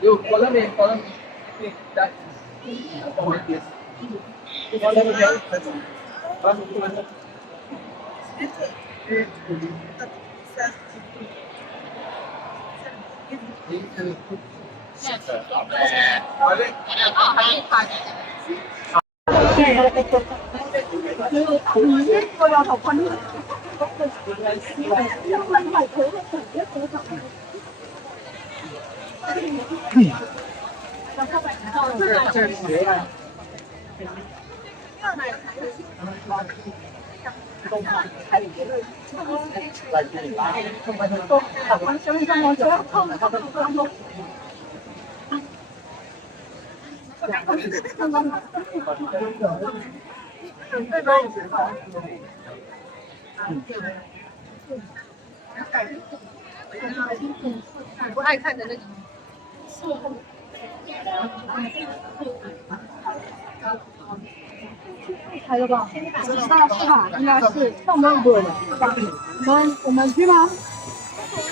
อยู่คนละเมนคนละนี่ได้คนละเมนบ้านคุณนี่คือมาเลยคือเราสองคน 嗯。好的好的好的好的好的好的好的好的好的好的好的好的好不爱看的那种。开了吧？知道是吧？应该是上班过的，我们我们去吗？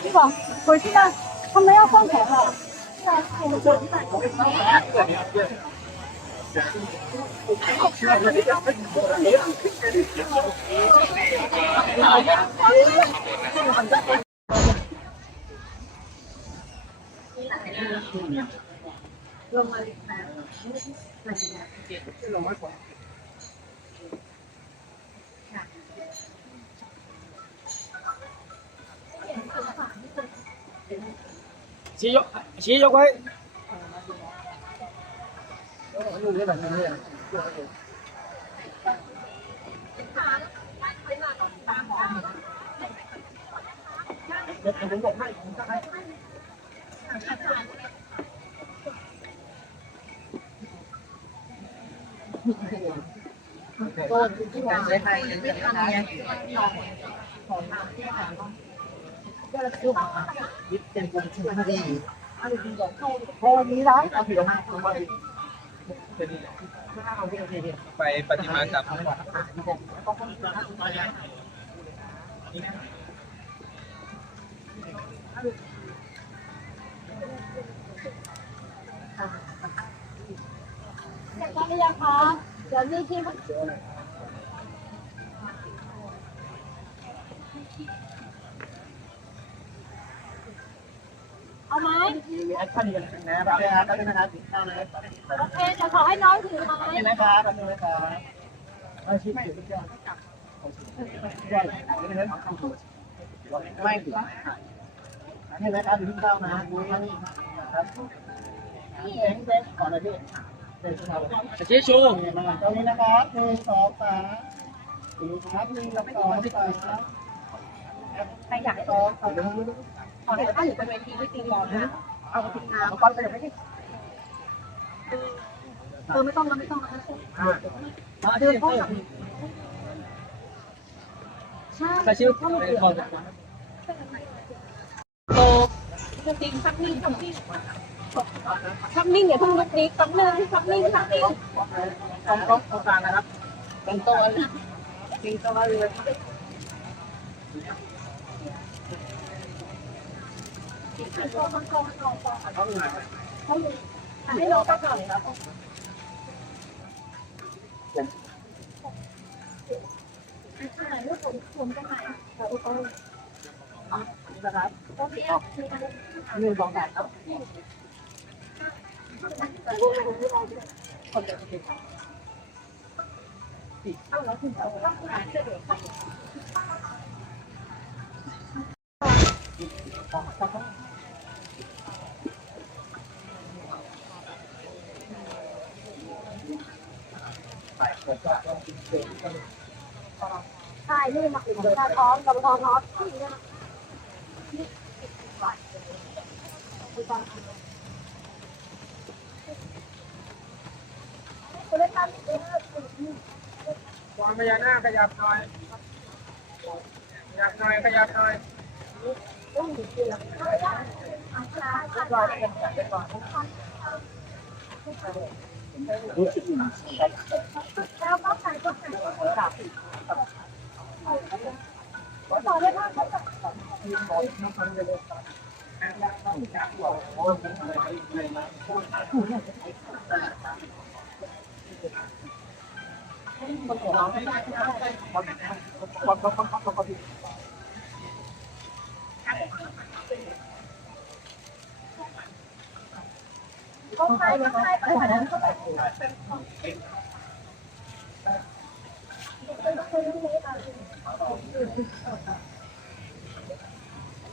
去吧，回去吧。他们要放口号。 ชี้ยกชี้ยกไว้ Tôi cũng thấy hay đến biết ăn nha. Còn làm cái hàng không? Cái là chưa biết tiền cùng chung gì. Ăn được gì rồi thôi. Thôi, nghĩ lái. Ăn được không? ไปปฏิมากรรมเสร็จแล้วหรือยังคะเดี๋ยวนี่ที่ เอาไหมมีแอคชั่นกันนะครับนะครับได้นะครับข้าเลยโอเคจะขอให้น้องถือไม้นี่นะครับแป๊บนึงนะครับอาชีพเกี่ยวกับไม่ถึงนี่นะครับอยู่ที่เก้านะนี่ครับนี่เองเซ็ก่อนเลยพี่เซ็ครับชี้ชูตรงนี้นะครับหนึ่งสองสามสี่ครับหนึ่งสองสามใครอยากสองสาม ขอให้ถ้าอยู่บนเวทีไม่ตีก่อนนะ เอาติดงานก้อนไปเลยไม่ได้เออไม่ต้องแล้วไม่ต้องแล้วเดินเข้ากับใช่ใส่ชิ้วก่อนโตจะตีพักนิ่งพักนิ่งพักนิ่งอย่าเพิ่งลุกนี้พักนึงพักนิ่งพักนิ่งตรงตรงตรงกลางนะครับตรงโต๊ะจริงโต๊ะเลย người bọn bạn đó không được thì sao nó không được không được được ช่นี่มาถึงกระท้องกระท้องท้องที่นี่วางพญานาคขยับหน่อยขยับหน่อยขยับหน่อยรอนจัดไปก่อน แล้วก็ขายก็ขายก็ขายต่อเลยค่ะ ก็ขายก็ขายไปขนาดนั้นก็ไป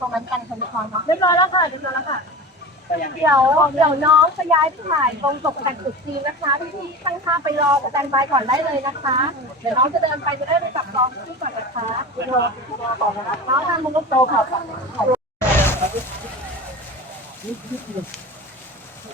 ตรงนั้นกันคนละครเรียบร้อยแล้วค่ะเรียบร้อยแล้วค่ะ เดี๋ยวเดี๋ยวน้องจะย้ายไปถ่ายตรงตกแต่งจุดจีนนะคะพี่พี่ๆตั้งค่าไปรอสแตนบายก่อนได้เลยนะคะ เดี๋ยวน้องจะเดินไปจะได้ไปจับน้องที่ก่อนนะคะน้องทำมุกโตค่ะ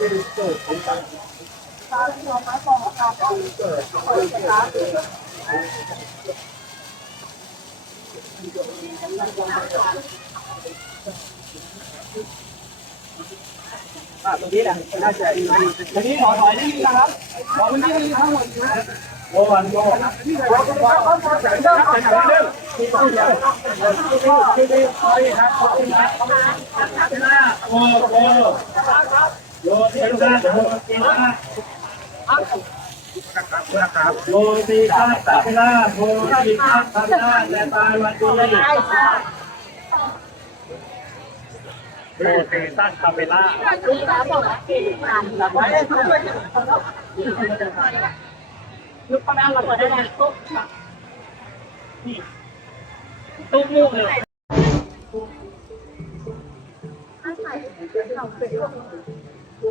ตรงนี้แหละน่าจะดีตรงนี้ขอถอยนิดนึงนะครับขอพื้นที่ทั้งหมดนะโอ้วันโอ้ที่ไหนครับครับครับใส่เดิมใส่เดิมที่ต้องเดิมที่ที่ถอยครับขอบคุณครับโอ้โอ้โยตีหน้าโยตีหน้าโยตีข้าตัดหาโยตีข้าตัดหาแต่ตายวันดีโยตีตั้งคาเมล่าลูกประมาณเราเปิดได้แล้วตุ้มลูกเลย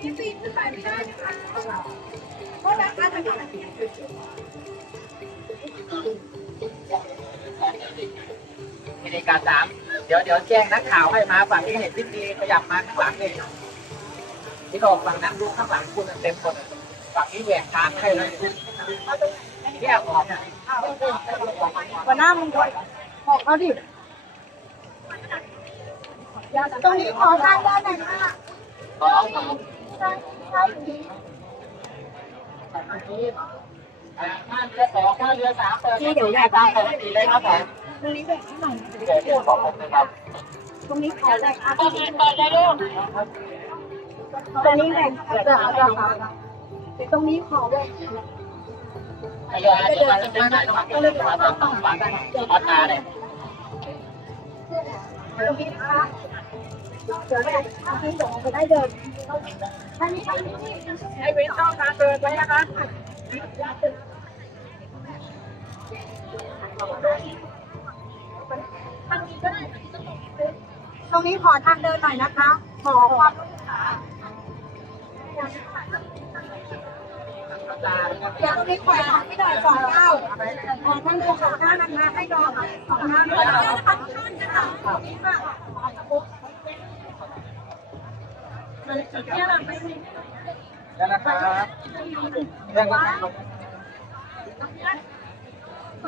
มีในขึ้นไปไม่ได้นะคะเพราะราคาจะการสามเดี๋ยวเดี๋ยวแจ้งนักข่าวให้มาฝั่งนี้เห็นพิธีขยับมาข้างหลังเลยที่ออกฝั่งนั้นดูข้างหลังคุณเต็มหมดฝั่งนี้แหวกทางให้เลยแยกออกวันหน้ามึงด้วยบอกเขาดิตรงนี้ขอทางด้านไหนค่ะ ท่าเรือสองท่าเรือสามเปิดที่เดี๋ยวแยกตามปกติเลยครับผมตรงนี้แบ่งให้หน่อยเดี๋ยวพูดบอกผมเลยครับตรงนี้ขอแบ่งอะตรงนี้เปิดได้ลูกตรงนี้แบ่งเปิดได้ตรงนี้ขอแบ่งเรือจะมาจะเป็นไหนฝั่งนี้มาฝั่งฝั่งฝั่งออตาเนี่ยตรงนี้นะคะ เอวินต้องทางเดินไว้นะคะทางนี้ก็ได้ตรงนี้ขอทางเดินหน่อยนะคะ ขอความเดี๋ยวตรงนี้ขอทางให้หน่อยสองเก้าขอท่านดูสองเก้านะคะให้ดองสองเก้าด้วยนทุกท่านนะคะขอบคุณค่ะ แล้วนะครับแจ้งว่าไป